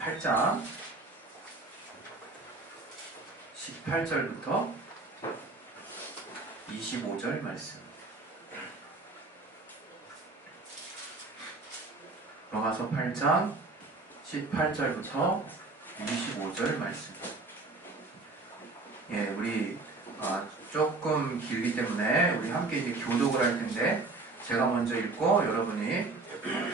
8장 18절부터 25절 말씀. 로마서 8장 18절부터 25절 말씀. 예, 우리 조금 길기 때문에 우리 함께 이제 교독을 할 텐데 제가 먼저 읽고 여러분이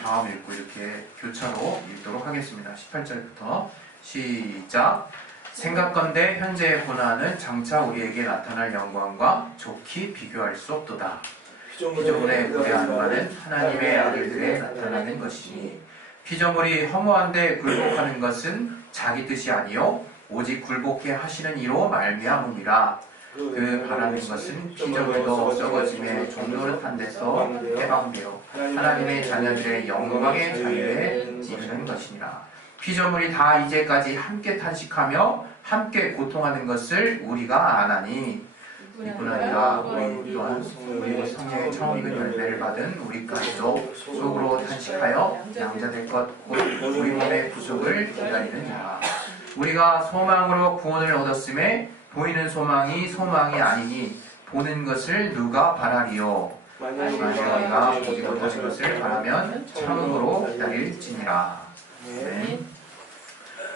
다음 읽고 이렇게 교차로 읽도록 하겠습니다. 18절부터 시작. 생각건대 현재의 고난은 장차 우리에게 나타날 영광과 좋게 비교할 수 없도다. 피조물의 고대한 바는 하나님의 아들들에 나타나는 것이니 피조물이 허무한데 굴복하는 것은 자기 뜻이 아니요 오직 굴복해 하시는 이로 말미암음이라. 그 바라는 것은 피조물도 썩어짐의 종노릇한 데서 해방되어 하나님의 자녀들의 영광의 자유에 이르는 것이니라. 피조물이 다 이제까지 함께 탄식하며 함께 고통하는 것을 우리가 아나니 이뿐 아니라 우리 또한 우리 성령의 처음 익은 열매를 받은 우리까지도 속으로 탄식하여 양자될 것 곧 우리 몸의 구속을 기다리느니라. 우리가 소망으로 구원을 얻었음에 보이는 소망이 소망이 아니니 보는 것을 누가 바라리요. 만약 우리가 보지 못하는 것을 바라면 참음으로 기다릴지니라. 네.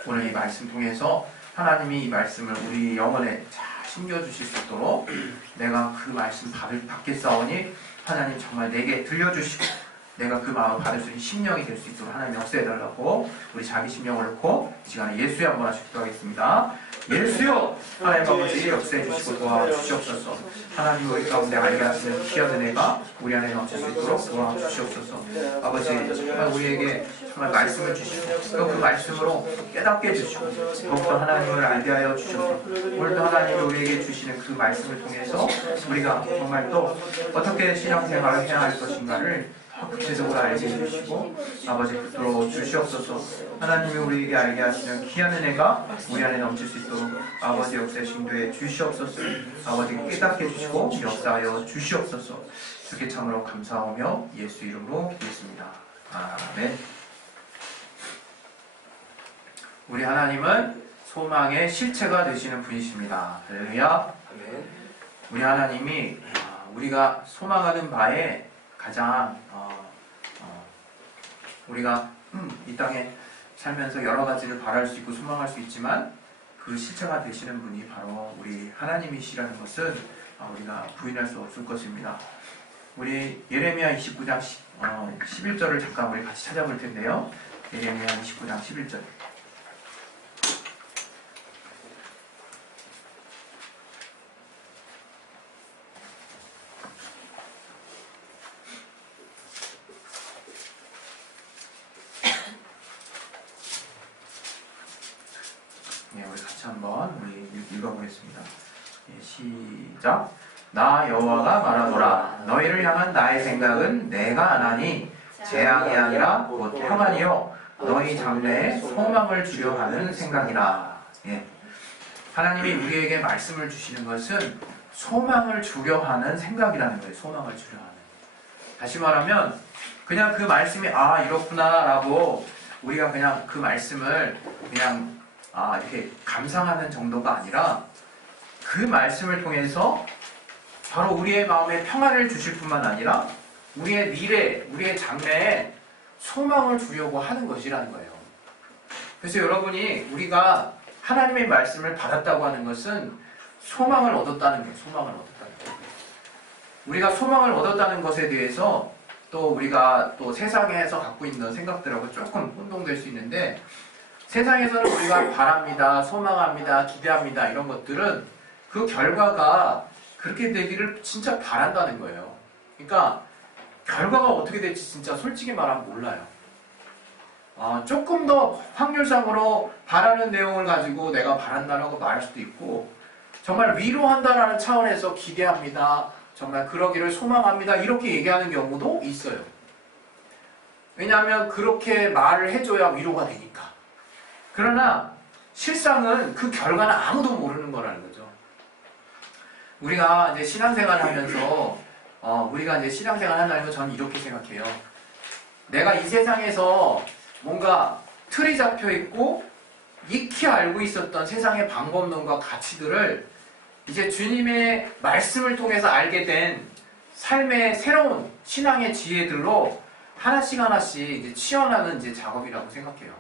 오늘 이 말씀 통해서 하나님이 이 말씀을 우리 영혼에 잘 심겨주실 수 있도록 내가 그 말씀 받겠사오니 하나님 정말 내게 들려주시고 내가 그 마음을 받을 수 있는 심령이 될 수 있도록 하나님 역사해달라고 우리 자기 심령을 놓고 이 시간에 예수여 한번 하시도록 하겠습니다. 예수여 하나님 아버지 역사해 주시고 도와주시옵소서. 하나님 우리 가운데 알게 하시는 귀한 은혜가 우리 안에 넘칠 수 있도록 도와주시옵소서. 아버지 정말 우리에게 정말 말씀을 주시고 또 그 말씀으로 깨닫게 해주시고 더욱더 하나님을 알게 하여 주셔서 오늘도 하나님이 우리에게 주시는 그 말씀을 통해서 우리가 정말 또 어떻게 신앙생활을 해야 할 것인가를 구체적으로 알게 해주시고 아버지 붙들어 주시옵소서. 하나님이 우리에게 알게 하시는 귀한 은혜가 우리 안에 넘칠 수 있도록 아버지 역사에 신도해 주시옵소서. 아버지 깨닫게 해주시고 역사하여 주시옵소서. 그렇게 참으로 감사하며 예수 이름으로 기도했습니다. 아멘. 우리 하나님은 소망의 실체가 되시는 분이십니다. 할렐루야. 아멘. 우리 하나님이 우리가 소망하는 바에 가장 우리가 이 땅에 살면서 여러 가지를 바랄 수 있고 소망할 수 있지만 그 실체가 되시는 분이 바로 우리 하나님이시라는 것은 우리가 부인할 수 없을 것입니다. 우리 예레미야 29장 11절을 잠깐 우리 같이 찾아볼 텐데요. 예레미야 29장 11절. 읽어보겠습니다. 시작. 나 여호와가 말하노라. 너희를 향한 나의 생각은 내가 아나니 재앙이 아니라 곧 평안이요 너희 장래에 소망을 주려 하는 생각이라. 예. 하나님이 우리에게 말씀을 주시는 것은 소망을 주려 하는 생각이라는 거예요. 소망을 주려 하는. 다시 말하면 그냥 그 말씀이 이렇구나 라고 우리가 그냥 그 말씀을 그냥 이렇게 감상하는 정도가 아니라 그 말씀을 통해서 바로 우리의 마음에 평안을 주실 뿐만 아니라 우리의 미래, 우리의 장래에 소망을 주려고 하는 것이라는 거예요. 그래서 여러분이 우리가 하나님의 말씀을 받았다고 하는 것은 소망을 얻었다는 거예요. 소망을 얻었다는 거예요. 우리가 소망을 얻었다는 것에 대해서 또 우리가 또 세상에서 갖고 있는 생각들하고 조금 혼동될 수 있는데 세상에서는 우리가 바랍니다, 소망합니다, 기대합니다 이런 것들은 그 결과가 그렇게 되기를 진짜 바란다는 거예요. 그러니까 결과가 어떻게 될지 진짜 솔직히 말하면 몰라요. 조금 더 확률상으로 바라는 내용을 가지고 내가 바란다라고 말할 수도 있고 정말 위로한다라는 차원에서 기대합니다, 정말 그러기를 소망합니다 이렇게 얘기하는 경우도 있어요. 왜냐하면 그렇게 말을 해줘야 위로가 되니까. 그러나 실상은 그 결과는 아무도 모르는 거라는 거죠. 우리가 이제 신앙생활을 하면서 우리가 이제 신앙생활을 한다면 저는 이렇게 생각해요. 내가 이 세상에서 뭔가 틀이 잡혀 있고 익히 알고 있었던 세상의 방법론과 가치들을 이제 주님의 말씀을 통해서 알게 된 삶의 새로운 신앙의 지혜들로 하나씩 하나씩 이제 치환하는 이제 작업이라고 생각해요.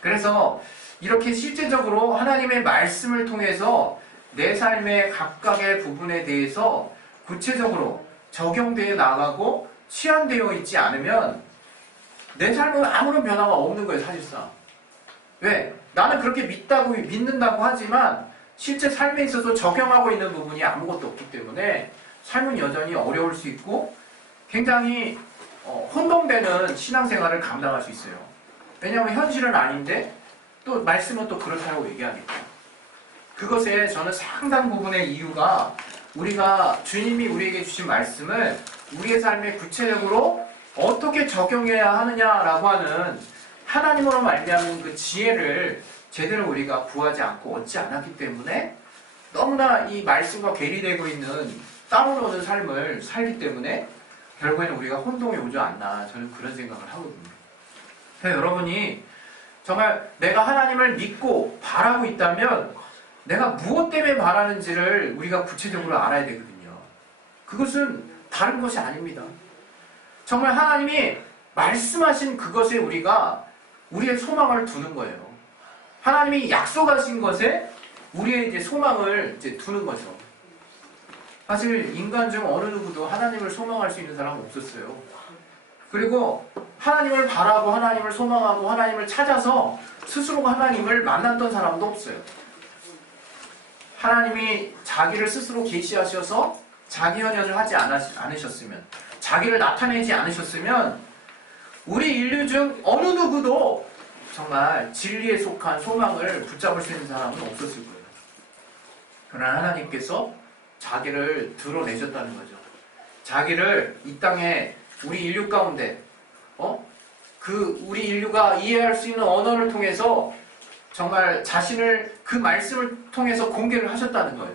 그래서 이렇게 실제적으로 하나님의 말씀을 통해서 내 삶의 각각의 부분에 대해서 구체적으로 적용되어 나가고 치환되어 있지 않으면 내 삶은 아무런 변화가 없는 거예요, 사실상. 왜? 나는 그렇게 믿는다고 하지만 실제 삶에 있어서 적용하고 있는 부분이 아무것도 없기 때문에 삶은 여전히 어려울 수 있고 굉장히 혼동되는 신앙생활을 감당할 수 있어요. 왜냐하면 현실은 아닌데 또 말씀은 또 그렇다고 얘기하니까. 그것에 저는 상당 부분의 이유가 우리가 주님이 우리에게 주신 말씀을 우리의 삶에 구체적으로 어떻게 적용해야 하느냐라고 하는 하나님으로 말미암은 그 지혜를 제대로 우리가 구하지 않고 얻지 않았기 때문에 너무나 이 말씀과 괴리되고 있는 땀을 오는 삶을 살기 때문에 결국에는 우리가 혼동에 오지 않나 저는 그런 생각을 하거든요. 그래서 여러분이 정말 내가 하나님을 믿고 바라고 있다면 내가 무엇 때문에 바라는지를 우리가 구체적으로 알아야 되거든요. 그것은 다른 것이 아닙니다. 정말 하나님이 말씀하신 그것에 우리가 우리의 소망을 두는 거예요. 하나님이 약속하신 것에 우리의 이제 소망을 이제 두는 거죠. 사실 인간 중 어느 누구도 하나님을 소망할 수 있는 사람은 없었어요. 그리고 하나님을 바라고 하나님을 소망하고 하나님을 찾아서 스스로 하나님을 만났던 사람도 없어요. 하나님이 자기를 스스로 계시하셔서 자기 현현을 하지 않으셨으면, 자기를 나타내지 않으셨으면 우리 인류 중 어느 누구도 정말 진리에 속한 소망을 붙잡을 수 있는 사람은 없었을 거예요. 그러나 하나님께서 자기를 드러내셨다는 거죠. 자기를 이 땅에 우리 인류 가운데 우리 인류가 이해할 수 있는 언어를 통해서 정말 자신을 그 말씀을 통해서 공개를 하셨다는 거예요.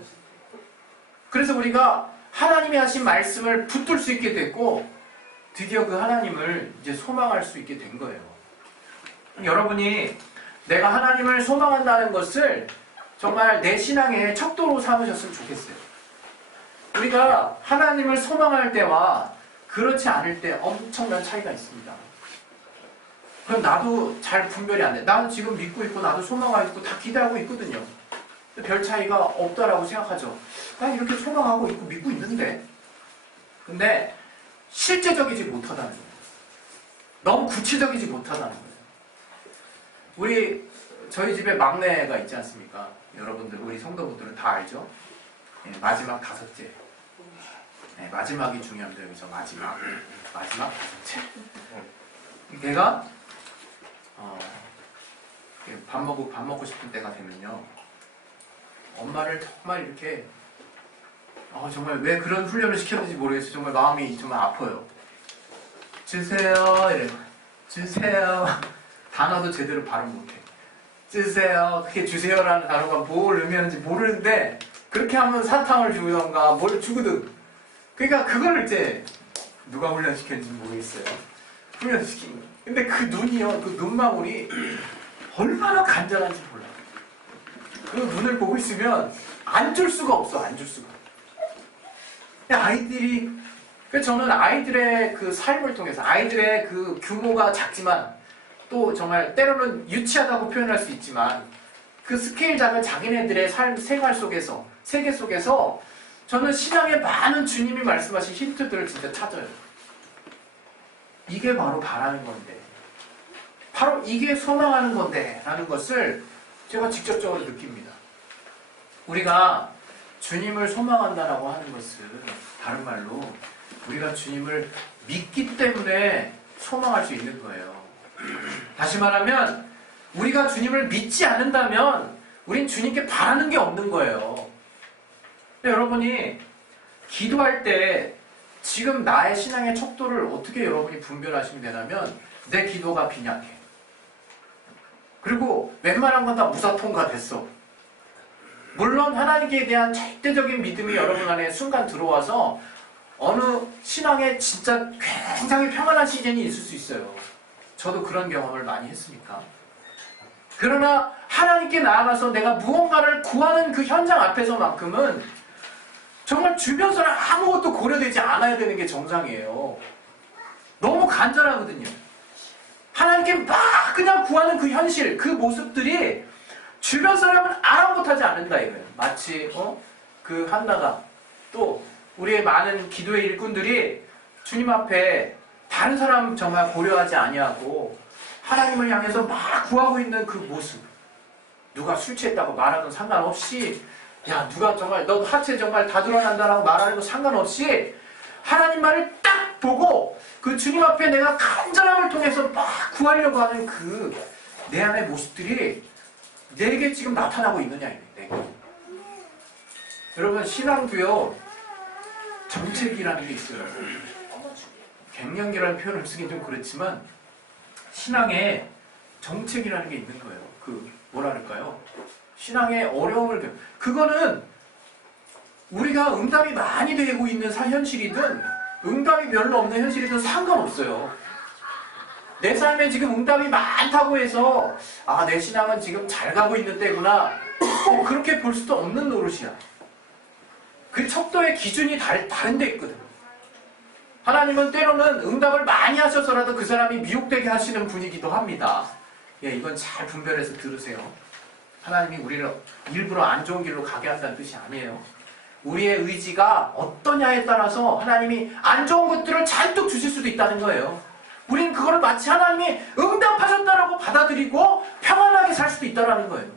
그래서 우리가 하나님이 하신 말씀을 붙들 수 있게 됐고 드디어 그 하나님을 이제 소망할 수 있게 된 거예요. 여러분이 내가 하나님을 소망한다는 것을 정말 내 신앙의 척도로 삼으셨으면 좋겠어요. 우리가 하나님을 소망할 때와 그렇지 않을 때 엄청난 차이가 있습니다. 그럼 나도 잘 분별이 안 돼. 나는 지금 믿고 있고 나도 소망하고 있고 다 기대하고 있거든요. 별 차이가 없다라고 생각하죠. 난 이렇게 소망하고 있고 믿고 있는데. 근데 실제적이지 못하다는 거예요. 너무 구체적이지 못하다는 거예요. 저희 집에 막내가 있지 않습니까? 여러분들, 우리 성도분들은 다 알죠? 네, 마지막 다섯째. 네, 마지막이 중요합니다. 여기서 마지막 다섯째. 걔가 밥 먹고 싶은 때가 되면요, 엄마를 정말 이렇게 정말 왜 그런 훈련을 시켰는지 모르겠어요. 정말 마음이 정말 아파요. 주세요 이래. 주세요. 단어도 제대로 발음 못해. 주세요. 그게 주세요라는 단어가 뭘 의미하는지 모르는데 그렇게 하면 사탕을 주던가 뭘 주거든. 그러니까 그걸 이제 누가 훈련시켰는지 모르겠어요. 훈련시킨 거예요. 근데 그 눈이요, 그 눈망울이 얼마나 간절한지 몰라. 그 눈을 보고 있으면 안 줄 수가 없어, 안 줄 수가. 아이들이, 저는 아이들의 그 삶을 통해서, 아이들의 그 규모가 작지만, 또 정말 때로는 유치하다고 표현할 수 있지만, 그 스케일 작은 자기네들의 생활 속에서, 세계 속에서, 저는 신앙의 많은 주님이 말씀하신 힌트들을 진짜 찾아요. 이게 바로 바라는 건데, 바로 이게 소망하는 건데 라는 것을 제가 직접적으로 느낍니다. 우리가 주님을 소망한다라고 하는 것은 다른 말로 우리가 주님을 믿기 때문에 소망할 수 있는 거예요. 다시 말하면 우리가 주님을 믿지 않는다면 우린 주님께 바라는 게 없는 거예요. 여러분이 기도할 때 지금 나의 신앙의 척도를 어떻게 여러분이 분별하시면 되냐면 내 기도가 빈약해. 그리고 웬만한 건 다 무사통과됐어. 물론 하나님께 대한 절대적인 믿음이 여러분 안에 순간 들어와서 어느 신앙에 진짜 굉장히 평안한 시즌이 있을 수 있어요. 저도 그런 경험을 많이 했으니까. 그러나 하나님께 나아가서 내가 무언가를 구하는 그 현장 앞에서만큼은 정말 주변 사람 아무것도 고려되지 않아야 되는 게 정상이에요. 너무 간절하거든요. 하나님께 막 그냥 구하는 그 현실, 그 모습들이 주변 사람은 아랑곳하지 않는다 이거예요. 마치 그 한나가 또 우리의 많은 기도의 일꾼들이 주님 앞에 다른 사람 정말 고려하지 아니하고 하나님을 향해서 막 구하고 있는 그 모습. 누가 술 취했다고 말하든 상관없이, 야 누가 정말 너 하체 정말 다 드러난다라고 말하는 거 상관없이 하나님 말을 딱 보고 그 주님 앞에 내가 간절함을 통해서 막 구하려고 하는 그 내 안의 모습들이 내게 지금 나타나고 있느냐 내게. 여러분 신앙도요 정체기라는 게 있어요. 갱년기라는 표현을 쓰긴 좀 그렇지만 신앙에 정체기라는 게 있는 거예요. 그 뭐라 그럴까요? 신앙의 어려움을 그거는 우리가 응답이 많이 되고 있는 현실이든 응답이 별로 없는 현실이든 상관없어요. 내 삶에 지금 응답이 많다고 해서 내 신앙은 지금 잘 가고 있는 때구나 꼭 그렇게 볼 수도 없는 노릇이야. 그 척도의 기준이 다른 데 있거든. 하나님은 때로는 응답을 많이 하셔서라도 그 사람이 미혹되게 하시는 분이기도 합니다. 예, 이건 잘 분별해서 들으세요. 하나님이 우리를 일부러 안 좋은 길로 가게 한다는 뜻이 아니에요. 우리의 의지가 어떠냐에 따라서 하나님이 안 좋은 것들을 잔뜩 주실 수도 있다는 거예요. 우리는 그거를 마치 하나님이 응답하셨다라고 받아들이고 평안하게 살 수도 있다는 거예요.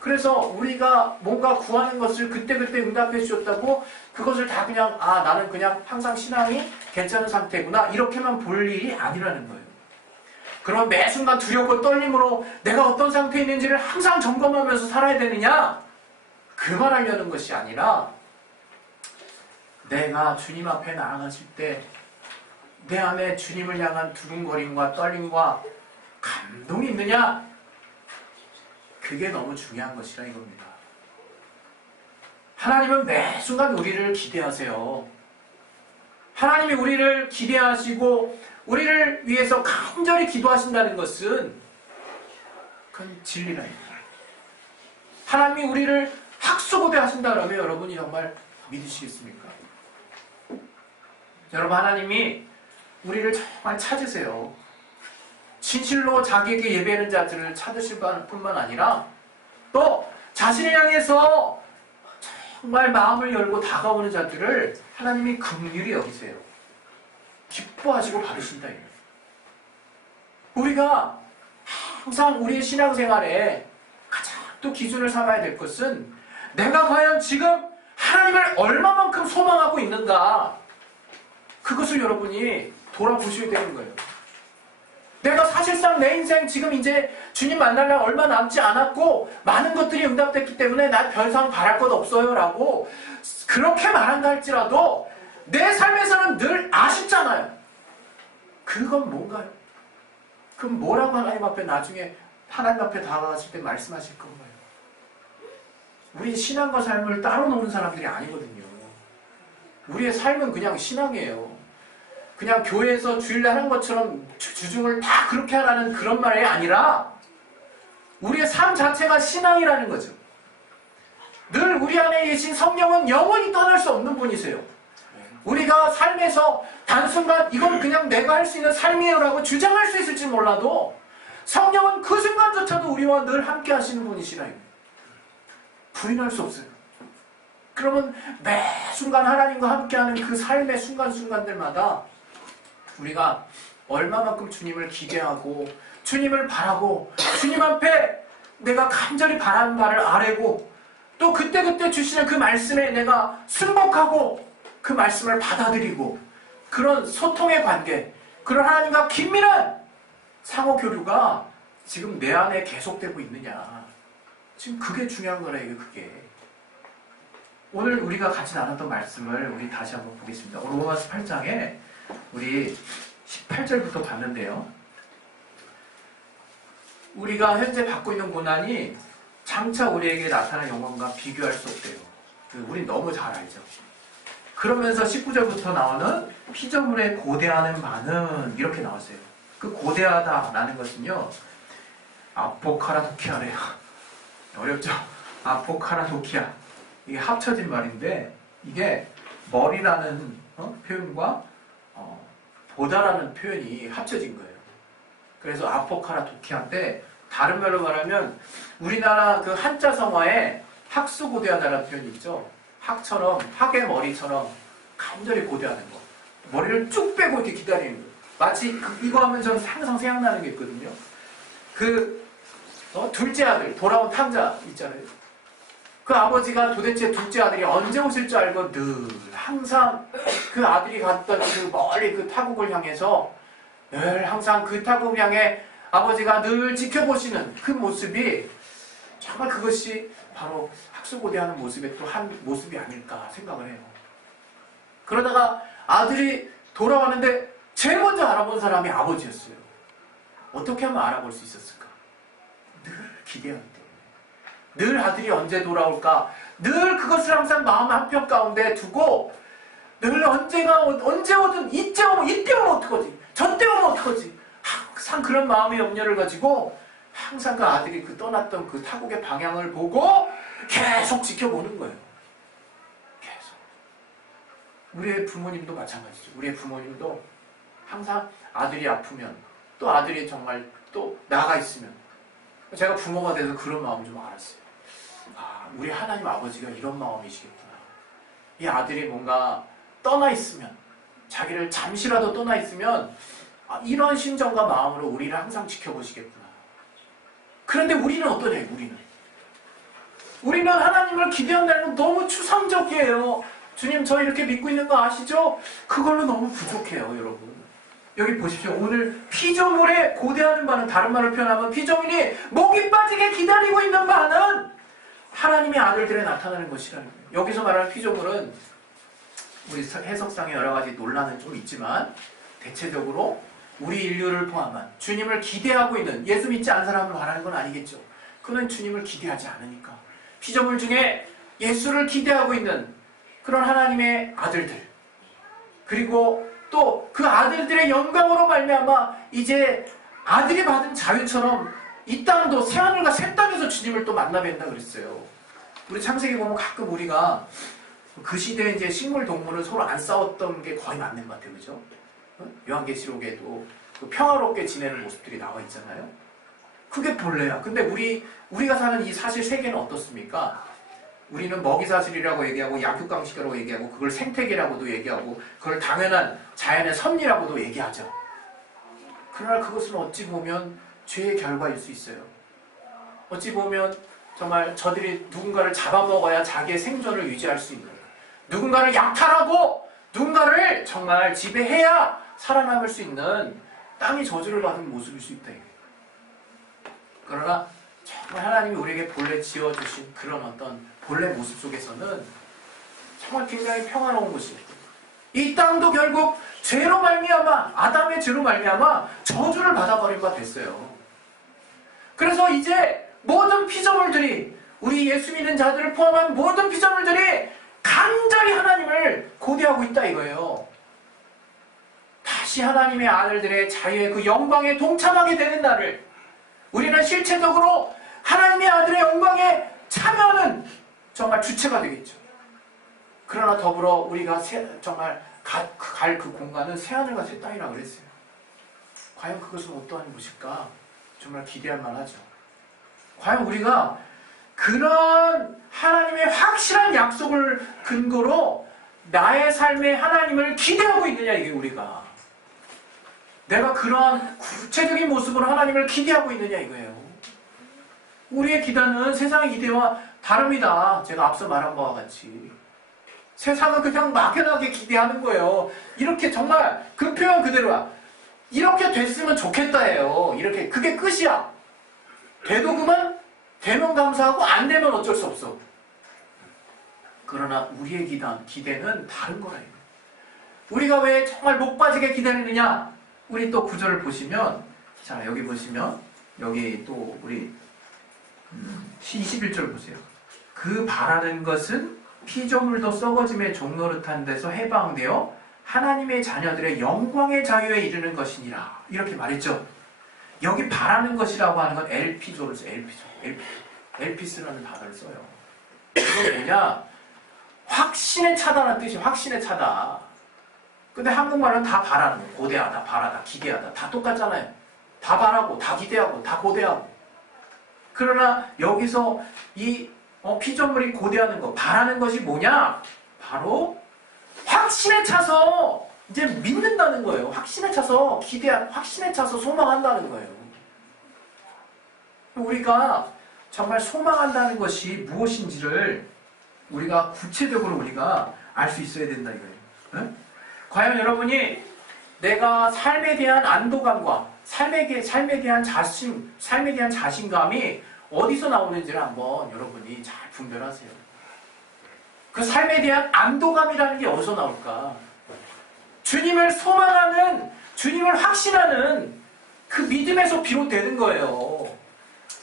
그래서 우리가 뭔가 구하는 것을 그때그때 응답해 주셨다고 그것을 다 그냥 나는 그냥 항상 신앙이 괜찮은 상태구나 이렇게만 볼 일이 아니라는 거예요. 그러면 매 순간 두렵고 떨림으로 내가 어떤 상태에 있는지를 항상 점검하면서 살아야 되느냐? 그 말하려는 것이 아니라 내가 주님 앞에 나아갔을 때 내 안에 주님을 향한 두근거림과 떨림과 감동이 있느냐? 그게 너무 중요한 것이라 이겁니다. 하나님은 매 순간 우리를 기대하세요. 하나님이 우리를 기대하시고 우리를 위해서 간절히 기도하신다는 것은 그건 진리랍니다. 하나님이 우리를 학수고대 하신다 그러면 여러분이 정말 믿으시겠습니까? 여러분 하나님이 우리를 정말 찾으세요. 진실로 자기에게 예배하는 자들을 찾으실 뿐만 아니라 또 자신을 향해서 정말 마음을 열고 다가오는 자들을 하나님이 긍휼히 여기세요. 기뻐하시고 받으신다. 우리가 항상 우리의 신앙생활에 가장 또 기준을 삼아야 될 것은 내가 과연 지금 하나님을 얼마만큼 소망하고 있는가, 그것을 여러분이 돌아보셔야 되는 거예요. 내가 사실상 내 인생 지금 이제 주님 만나려면 얼마 남지 않았고 많은 것들이 응답됐기 때문에 난 별 이상 바랄 것 없어요 라고 그렇게 말한다 할지라도 내 삶에서는 늘 아쉽잖아요. 그건 뭔가요? 그럼 뭐라고 하나님 앞에 나중에 하나님 앞에 다가갔을 때 말씀하실 건가요? 우리 신앙과 삶을 따로 노는 사람들이 아니거든요. 우리의 삶은 그냥 신앙이에요. 그냥 교회에서 주일날 하는 것처럼 주중을 다 그렇게 하라는 그런 말이 아니라 우리의 삶 자체가 신앙이라는 거죠. 늘 우리 안에 계신 성령은 영원히 떠날 수 없는 분이세요. 우리가 삶에서 단순간 이건 그냥 내가 할 수 있는 삶이에요 라고 주장할 수 있을지 몰라도 성령은 그 순간조차도 우리와 늘 함께 하시는 분이시라. 부인할 수 없어요. 그러면 매 순간 하나님과 함께하는 그 삶의 순간순간들마다 우리가 얼마만큼 주님을 기대하고 주님을 바라고 주님 앞에 내가 간절히 바라는 바를 아뢰고 또 그때그때 주시는 그 말씀에 내가 순복하고 그 말씀을 받아들이고 그런 소통의 관계, 그런 하나님과 긴밀한 상호 교류가 지금 내 안에 계속되고 있느냐. 지금 그게 중요한 거라 이게 그게. 오늘 우리가 같이 나눴던 말씀을 우리 다시 한번 보겠습니다. 로마서 8장에 우리 18절부터 봤는데요. 우리가 현재 받고 있는 고난이 장차 우리에게 나타난 영광과 비교할 수 없대요. 우린 너무 잘 알죠. 그러면서 19절부터 나오는 피조물의 고대하는 많은 이렇게 나왔어요. 그 고대하다라는 것은요. 아포카라도키아래요. 어렵죠? 아포카라도키아. 이게 합쳐진 말인데 이게 머리라는 표현과 보다라는 표현이 합쳐진 거예요. 그래서 아포카라도키아인데 다른 말로 말하면 우리나라 그 한자 성어에 학수고대하다라는 표현이 있죠. 학처럼, 학의 머리처럼 간절히 고대하는 거. 머리를 쭉 빼고 이렇게 기다리는 거. 마치 이거 하면 저는 항상 생각나는 게 있거든요. 둘째 아들, 돌아온 탕자 있잖아요. 그 아버지가 도대체 둘째 아들이 언제 오실 줄 알고 늘 항상 그 아들이 갔던 그 멀리 그 타국을 향해서 늘 항상 그 타국을 향해 아버지가 늘 지켜보시는 그 모습이 정말 그것이 바로 학수고대하는 모습의 또 한 모습이 아닐까 생각을 해요. 그러다가 아들이 돌아왔는데 제일 먼저 알아본 사람이 아버지였어요. 어떻게 하면 알아볼 수 있었을까? 늘 기대하기 때문에. 늘 아들이 언제 돌아올까? 늘 그것을 항상 마음 한편 가운데 두고 늘 언제 오든 이때 오면 어떡하지? 저때 오면 어떡하지? 항상 그런 마음의 염려를 가지고 항상 그 아들이 그 떠났던 그 타국의 방향을 보고 계속 지켜보는 거예요. 계속. 우리의 부모님도 마찬가지죠. 우리의 부모님도 항상 아들이 아프면 또 아들이 정말 또 나가 있으면 제가 부모가 돼서 그런 마음을 좀 알았어요. 아, 우리 하나님 아버지가 이런 마음이시겠구나. 이 아들이 뭔가 떠나 있으면 자기를 잠시라도 떠나 있으면 이런 심정과 마음으로 우리를 항상 지켜보시겠구나. 그런데 우리는 어떠냐? 우리는 하나님을 기대한다는 건 너무 추상적이에요. 주님 저 이렇게 믿고 있는 거 아시죠? 그걸로 너무 부족해요, 여러분. 여기 보십시오. 오늘 피조물에 고대하는 바는 다른 말로 표현하면 피조물이 목이 빠지게 기다리고 있는 바는 하나님의 아들들에 나타나는 것이라는 거예요. 여기서 말하는 피조물은 우리 해석상에 여러 가지 논란은 좀 있지만 대체적으로 우리 인류를 포함한 주님을 기대하고 있는 예수 믿지 않은 사람을 말하는 건 아니겠죠. 그는 주님을 기대하지 않으니까. 피조물 중에 예수를 기대하고 있는 그런 하나님의 아들들, 그리고 또 그 아들들의 영광으로 말미암아 이제 아들이 받은 자유처럼 이 땅도 새하늘과 새 땅에서 주님을 또 만나 뵌다 그랬어요. 우리 창세기 보면 가끔 우리가 그 시대에 이제 식물 동물은 서로 안 싸웠던 게 거의 맞는 것 같아요, 그죠? 요한계시록에도 그 평화롭게 지내는 모습들이 나와 있잖아요. 그게 본래야. 근데 우리가 사는 이 사실 세계는 어떻습니까? 우리는 먹이사슬이라고 얘기하고 약육강식이라고 얘기하고 그걸 생태계라고도 얘기하고 그걸 당연한 자연의 섭리라고도 얘기하죠. 그러나 그것은 어찌 보면 죄의 결과일 수 있어요. 어찌 보면 정말 저들이 누군가를 잡아먹어야 자기의 생존을 유지할 수 있는, 누군가를 약탈하고 누군가를 정말 지배해야 살아남을 수 있는 땅이 저주를 받은 모습일 수 있다. 그러나 정말 하나님이 우리에게 본래 지어주신 그런 어떤 본래 모습 속에서는 정말 굉장히 평화로운 곳이에요. 이 땅도 결국 죄로 말미암아, 아담의 죄로 말미암아 저주를 받아버린 바 됐어요. 그래서 이제 모든 피조물들이, 우리 예수 믿는 자들을 포함한 모든 피조물들이 간절히 하나님을 고대하고 있다 이거예요. 다시 하나님의 아들들의 자유의 그 영광에 동참하게 되는 날을 우리는 실체적으로 하나님의 아들의 영광에 참여하는 정말 주체가 되겠죠. 그러나 더불어 우리가 정말 갈 그 공간은 새하늘과 새 땅이라고 그랬어요. 과연 그것은 어떠한 곳일까? 정말 기대할 만하죠. 과연 우리가 그런 하나님의 확실한 약속을 근거로 나의 삶에 하나님을 기대하고 있느냐, 이게 우리가. 내가 그런 구체적인 모습으로 하나님을 기대하고 있느냐 이거예요. 우리의 기대는 세상의 기대와 다릅니다. 제가 앞서 말한 바와 같이. 세상은 그냥 막연하게 기대하는 거예요. 이렇게 정말 그 표현 그대로야. 이렇게 됐으면 좋겠다예요. 이렇게 그게 끝이야. 돼도 그만, 되면 감사하고 안 되면 어쩔 수 없어. 그러나 우리의 기대는 다른 거라요. 우리가 왜 정말 목 빠지게 기다리느냐? 우리 또 구절을 보시면, 자 여기 보시면 여기 또 우리 21절 보세요. 그 바라는 것은 피조물도 썩어짐의 종노릇한 데서 해방되어 하나님의 자녀들의 영광의 자유에 이르는 것이니라. 이렇게 말했죠. 여기 바라는 것이라고 하는 건 LP조를 써요. LPS라는 단어를 써요. 이건 뭐냐? 확신에 차다라는 뜻이 확신에 차다. 근데 한국말은 다 바라는 거예요. 고대하다, 바라다, 기대하다. 다 똑같잖아요. 다 바라고, 다 기대하고, 다 고대하고. 그러나 여기서 이 피조물이 고대하는 것, 바라는 것이 뭐냐? 바로 확신에 차서 이제 믿는다는 거예요. 확신에 차서 확신에 차서 소망한다는 거예요. 우리가 정말 소망한다는 것이 무엇인지를 우리가 구체적으로 우리가 알 수 있어야 된다 이거예요. 응? 과연 여러분이 내가 삶에 대한 안도감과 삶에 대한 자신감이 어디서 나오는지를 한번 여러분이 잘 분별하세요. 그 삶에 대한 안도감이라는 게 어디서 나올까? 주님을 소망하는, 주님을 확신하는 그 믿음에서 비롯되는 거예요.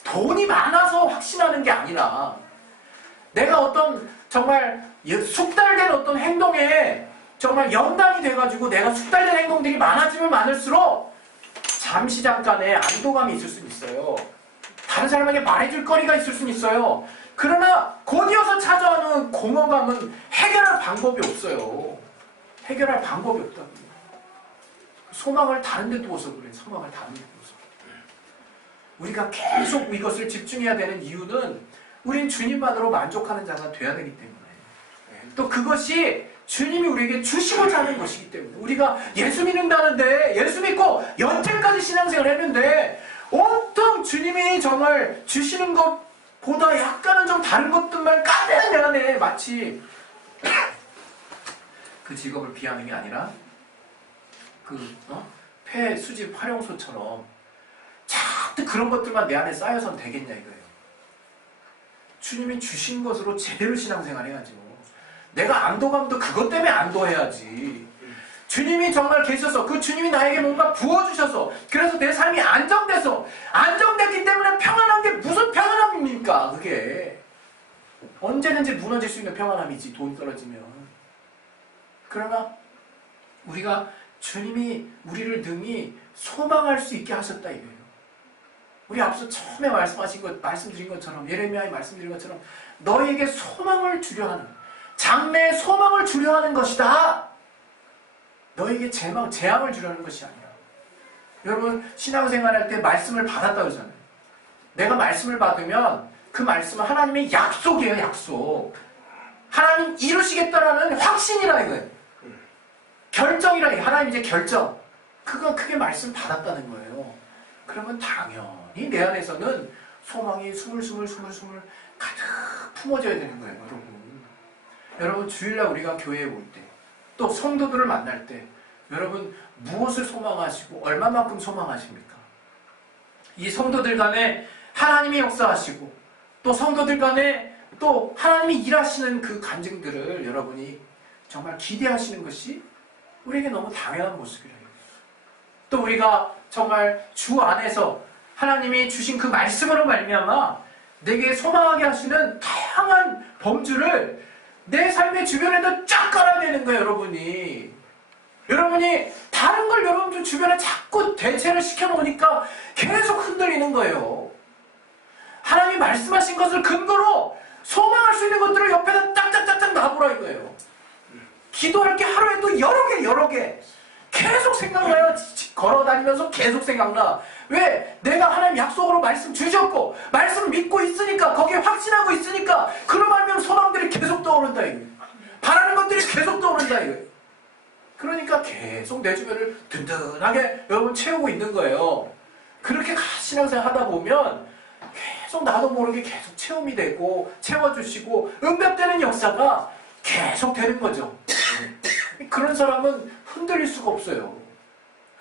돈이 많아서 확신하는 게 아니라 내가 어떤 정말 숙달된 어떤 행동에 정말 연단이 돼가지고 내가 숙달된 행동들이 많아지면 많을수록 잠시 잠깐의 안도감이 있을 수는 있어요. 다른 사람에게 말해줄 거리가 있을 수는 있어요. 그러나 곧이어서 찾아오는 공허감은 해결할 방법이 없어요. 해결할 방법이 없다고. 소망을 다른 데 두어서 그래. 소망을 다른 데 두어서. 우리가 계속 이것을 집중해야 되는 이유는 우린 주님만으로 만족하는 자가 돼야 되기 때문에. 또 그것이 주님이 우리에게 주시고자 하는 것이기 때문에. 우리가 예수 믿는다는데, 예수 믿고 여태까지 신앙생활을 했는데 온통 주님이 정말 주시는 것보다 약간은 좀 다른 것들만 까대는 내 안에 마치 그 직업을 비하는 게 아니라 폐 수집 활용소처럼 자꾸 그런 것들만 내 안에 쌓여선 되겠냐 이거예요. 주님이 주신 것으로 제대로 신앙생활 해야죠. 내가 안도감도 그것 때문에 안도해야지. 주님이 정말 계셔서 그 주님이 나에게 뭔가 부어주셔서 그래서 내 삶이 안정됐기 때문에 평안한 게 무슨 평안함입니까? 그게 언제든지 무너질 수 있는 평안함이지. 돈 떨어지면. 그러나 우리가 주님이 우리를 능히 소망할 수 있게 하셨다 이거예요. 우리 앞서 처음에 말씀드린 것처럼 예레미야에 말씀드린 것처럼 너에게 소망을 주려 하는 장래에 소망을 주려 하는 것이다. 너에게 재앙을 주려는 것이 아니야. 여러분 신앙생활할 때 말씀을 받았다고 하잖아요. 내가 말씀을 받으면 그 말씀은 하나님의 약속이에요. 약속. 하나님 이루시겠다라는 확신이라 이거예요. 결정이라 이거예요. 하나님 이제 결정. 그건 크게 말씀 받았다는 거예요. 그러면 당연히 내 안에서는 소망이 스물스물 가득 품어져야 되는 거예요. 여러분 주일날 우리가 교회에 올 때 또 성도들을 만날 때 여러분 무엇을 소망하시고 얼마만큼 소망하십니까? 이 성도들 간에 하나님이 역사하시고 또 성도들 간에 또 하나님이 일하시는 그 간증들을 여러분이 정말 기대하시는 것이 우리에게 너무 당연한 모습이래요. 또 우리가 정말 주 안에서 하나님이 주신 그 말씀으로 말미암아 내게 소망하게 하시는 다양한 범주를 내 삶의 주변에도 쫙 깔아야 되는 거예요. 여러분이 다른 걸 여러분 주변에 자꾸 대체를 시켜놓으니까 계속 흔들리는 거예요. 하나님이 말씀하신 것을 근거로 소망할 수 있는 것들을 옆에다 짝짝짝짝 놔보라 이거예요. 기도할 게 하루에 또 여러 개 계속 생각나요. 걸어다니면서 계속 생각나. 왜? 내가 하나님 약속으로 말씀 주셨고 말씀 믿고 있으니까 거기에 확신하고 있으니까 그로 말면 소망들이 계속 떠오른다 이거예요. 바라는 것들이 계속 떠오른다 이거예요. 그러니까 계속 내 주변을 든든하게 여러분 채우고 있는 거예요. 그렇게 신앙생활 하다 보면 계속 나도 모르게 계속 체험이 되고 채워주시고 응답되는 역사가 계속 되는 거죠. 그런 사람은 흔들릴 수가 없어요.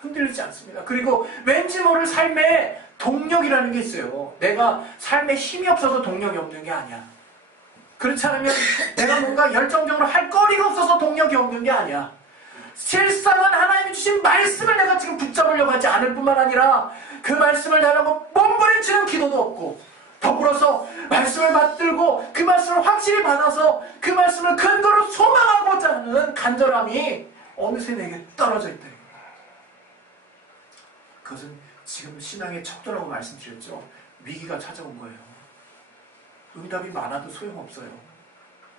흔들리지 않습니다. 그리고 왠지 모를 삶에 동력이라는 게 있어요. 내가 삶에 힘이 없어서 동력이 없는 게 아니야. 그렇지 않으면 내가 뭔가 열정적으로 할 거리가 없어서 동력이 없는 게 아니야. 실상은 하나님이 주신 말씀을 내가 지금 붙잡으려고 하지 않을 뿐만 아니라 그 말씀을 달라고 몸부림치는 기도도 없고 더불어서 말씀을 받들고 그 말씀을 확실히 받아서 그 말씀을 근거로 소망하고자 하는 간절함이 어느새 내게 떨어져 있다. 그것은 지금 신앙의 척도라고 말씀드렸죠. 위기가 찾아온 거예요. 응답이 많아도 소용없어요.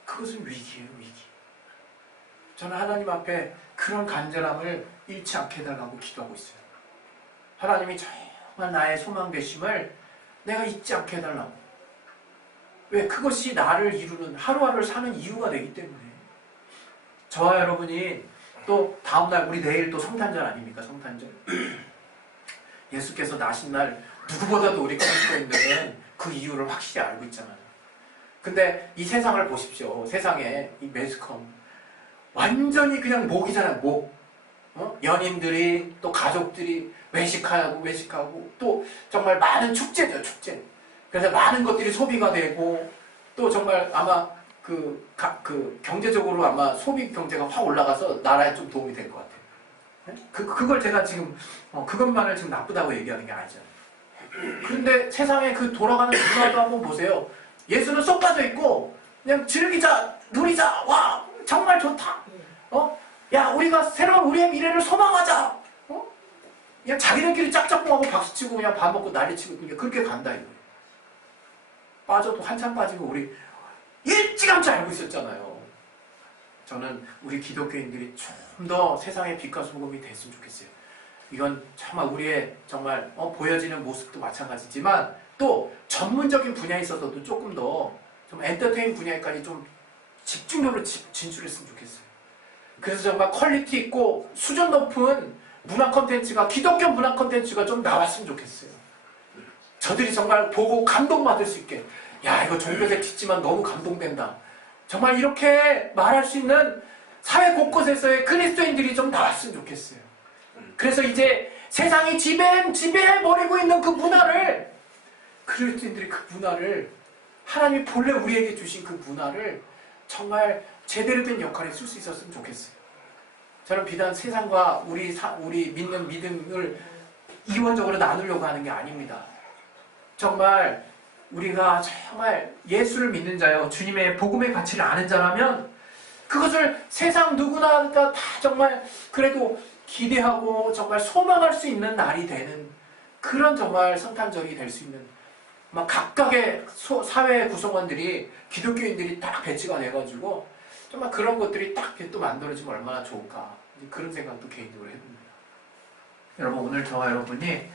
그것은 위기예요, 위기. 저는 하나님 앞에 그런 간절함을 잃지 않게 해달라고 기도하고 있어요. 하나님이 정말 나의 소망 되심을 내가 잊지 않게 해달라고. 왜? 그것이 나를 이루는, 하루하루를 사는 이유가 되기 때문에. 저와 여러분이 또 다음날, 우리 내일 또 성탄절 아닙니까? 성탄절. 예수께서 나신 날 누구보다도 우리 그리스도인들은 그 이유를 확실히 알고 있잖아요. 근데 이 세상을 보십시오. 세상에 이 매스컴 완전히 그냥 목이잖아요. 목. 연인들이 또 가족들이 외식하고 또 정말 많은 축제죠. 축제. 그래서 많은 것들이 소비가 되고 또 정말 아마 그 경제적으로 아마 소비 경제가 확 올라가서 나라에 좀 도움이 될 것 같아요. 그걸 제가 지금 그것만을 지금 나쁘다고 얘기하는 게 아니잖아요. 그런데 세상에 그 돌아가는 문화도 한번 보세요. 예수는 쏙 빠져 있고 그냥 즐기자, 누리자, 와 정말 좋다. 야 우리가 새로운 우리의 미래를 소망하자. 그냥 자기들끼리 짝짝꿍하고 박수치고 그냥 밥 먹고 난리치고 그냥 그렇게 간다 이거예요. 빠져도 한참 빠지고 우리 일찌감치 알고 있었잖아요. 저는 우리 기독교인들이 좀 더 세상의 빛과 소금이 됐으면 좋겠어요. 이건 정말 우리의 정말 보여지는 모습도 마찬가지지만 또 전문적인 분야에 있어서도 조금 더 좀 엔터테인 분야까지 좀 집중적으로 진출했으면 좋겠어요. 그래서 정말 퀄리티 있고 수준 높은 문화 콘텐츠가, 기독교 문화 콘텐츠가 좀 나왔으면 좋겠어요. 저들이 정말 보고 감동받을 수 있게, 야 이거 종교적 짓지만 너무 감동된다. 정말 이렇게 말할 수 있는 사회 곳곳에서의 그리스도인들이 좀 나왔으면 좋겠어요. 그래서 이제 세상이 지배해버리고 있는 그 문화를, 그리스도인들이 그 문화를, 하나님이 본래 우리에게 주신 그 문화를 정말 제대로 된 역할에 쓸 수 있었으면 좋겠어요. 저는 비단 세상과 우리 믿는 믿음을 이원적으로 나누려고 하는 게 아닙니다. 정말 우리가 정말 예수를 믿는 자요, 주님의 복음의 가치를 아는 자라면 그것을 세상 누구나 다 정말 그래도 기대하고 정말 소망할 수 있는 날이 되는 그런 정말 성탄절이 될 수 있는, 막 각각의 사회 구성원들이, 기독교인들이 딱 배치가 돼가지고 정말 그런 것들이 딱 또 만들어지면 얼마나 좋을까, 그런 생각도 개인적으로 해봅니다. 여러분 오늘 저와 여러분이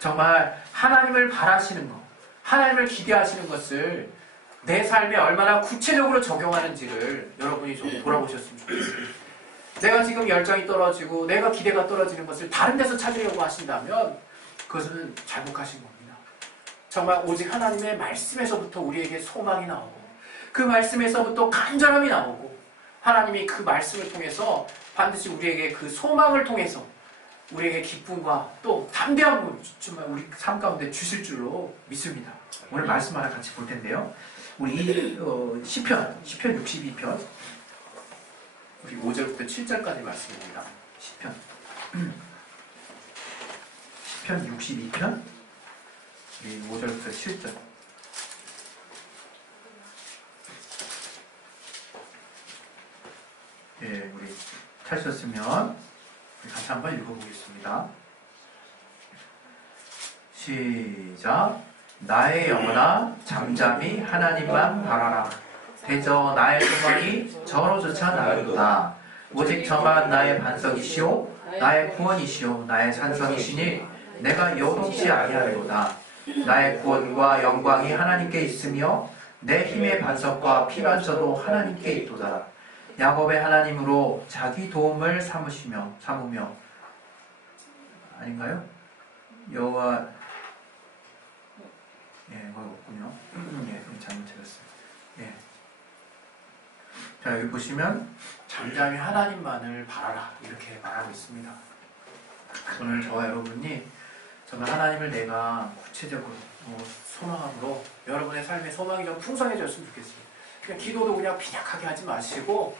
정말 하나님을 바라시는 것, 하나님을 기대하시는 것을 내 삶에 얼마나 구체적으로 적용하는지를 여러분이 좀 돌아보셨으면 좋겠어요. 내가 지금 열정이 떨어지고 내가 기대가 떨어지는 것을 다른 데서 찾으려고 하신다면 그것은 잘못하신 겁니다. 정말 오직 하나님의 말씀에서부터 우리에게 소망이 나오고 그 말씀에서부터 간절함이 나오고 하나님이 그 말씀을 통해서 반드시 우리에게 그 소망을 통해서 우리에게 기쁨과 또 담대함을 정말 우리 삶 가운데 주실 줄로 믿습니다. 오늘 말씀 하나 같이 볼 텐데요. 우리 시편 62편 우리 5절부터 7절까지 말씀입니다. 시편 62편 우리 5절부터 7절. 예, 우리 찾으셨으면 같이 한번 읽어보겠습니다. 시작. 나의 영혼아 잠잠히 하나님만 바라라. 대저 나의 소망이 저로조차 나르도다. 오직 저만 나의 반석이시오 나의 구원이시오 나의 산성이시니 내가 요동치 아니하리로다. 나의 구원과 영광이 하나님께 있으며 내 힘의 반석과 피반서도 하나님께 있도다. 야곱의 하나님으로 자기 도움을 삼으며 아닌가요? 여호와 거기 없군요. 잘못 들었어요. 자 여기 보시면 잠잠히 하나님만을 바라라 이렇게 말하고 있습니다. 오늘 저와 여러분이 정말 하나님을 내가 구체적으로 소망으로 여러분의 삶에 소망이 좀 풍성해졌으면 좋겠어요. 그냥 기도도 그냥 빈약하게 하지 마시고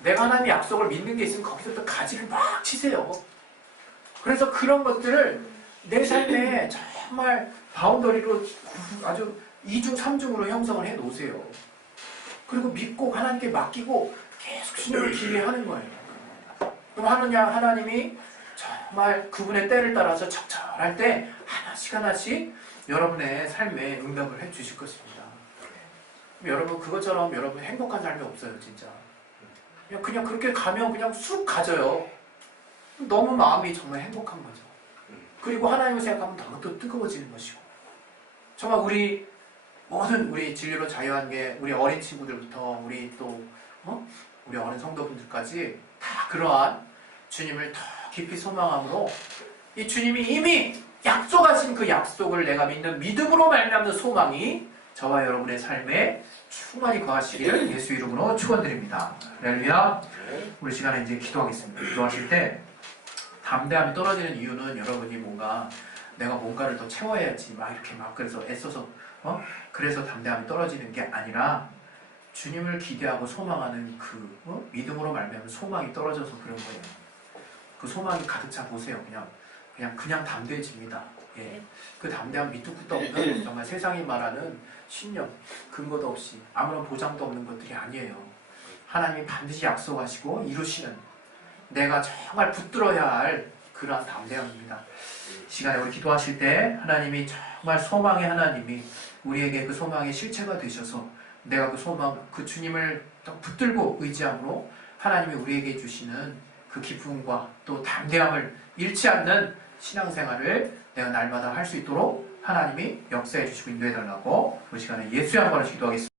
내가 하나님의 약속을 믿는 게 있으면 거기서부터 가지를 막 치세요. 그래서 그런 것들을 내 삶에 정말 바운더리로 아주 2중 3중으로 형성을 해 놓으세요. 그리고 믿고 하나님께 맡기고 계속 신용을 기대하는 거예요. 그럼 하나님이 정말 그분의 때를 따라서 적절할 때 하나씩 여러분의 삶에 응답을 해 주실 것입니다. 여러분 그것처럼 여러분 행복한 삶이 없어요 진짜. 그냥 그렇게 가면 그냥 쑥 가져요. 너무 마음이 정말 행복한 거죠. 그리고 하나님을 생각하면 너무 또 뜨거워지는 것이고 정말 우리 모든 우리 진리로 자유한계 우리 어린 친구들부터 우리 또 우리 어린 성도분들까지 다 그러한 주님을 더 깊이 소망함으로 이 주님이 이미 약속하신 그 약속을 내가 믿는 믿음으로 말미암는 소망이 저와 여러분의 삶에 충만히 거하시기를 예수 이름으로 축원드립니다. 할렐루야. 우리 시간에 이제 기도하겠습니다. 기도하실 때 담대함이 떨어지는 이유는 여러분이 내가 뭔가를 더 채워야지 이렇게 그래서 애써서 그래서 담대함이 떨어지는 게 아니라 주님을 기대하고 소망하는 그 믿음으로 말미암은 소망이 떨어져서 그런 거예요. 그 소망이 가득 차 보세요. 그냥 담대해집니다. 예. 그 담대함 밑도 끝도 없는 정말 세상이 말하는 신념, 근거도 없이 아무런 보장도 없는 것들이 아니에요. 하나님이 반드시 약속하시고 이루시는 내가 정말 붙들어야 할 그러한 담대함입니다. 이 시간에 우리 기도하실 때 하나님이 정말 소망의 하나님이 우리에게 그 소망의 실체가 되셔서 내가 그 소망, 그 주님을 딱 붙들고 의지함으로 하나님이 우리에게 주시는 그 기쁨과 또 담대함을 잃지 않는 신앙생활을 내가 날마다 할 수 있도록 하나님이 역사해 주시고 인도해 달라고 그 시간에 예수의 한 번을 기도하겠습니다.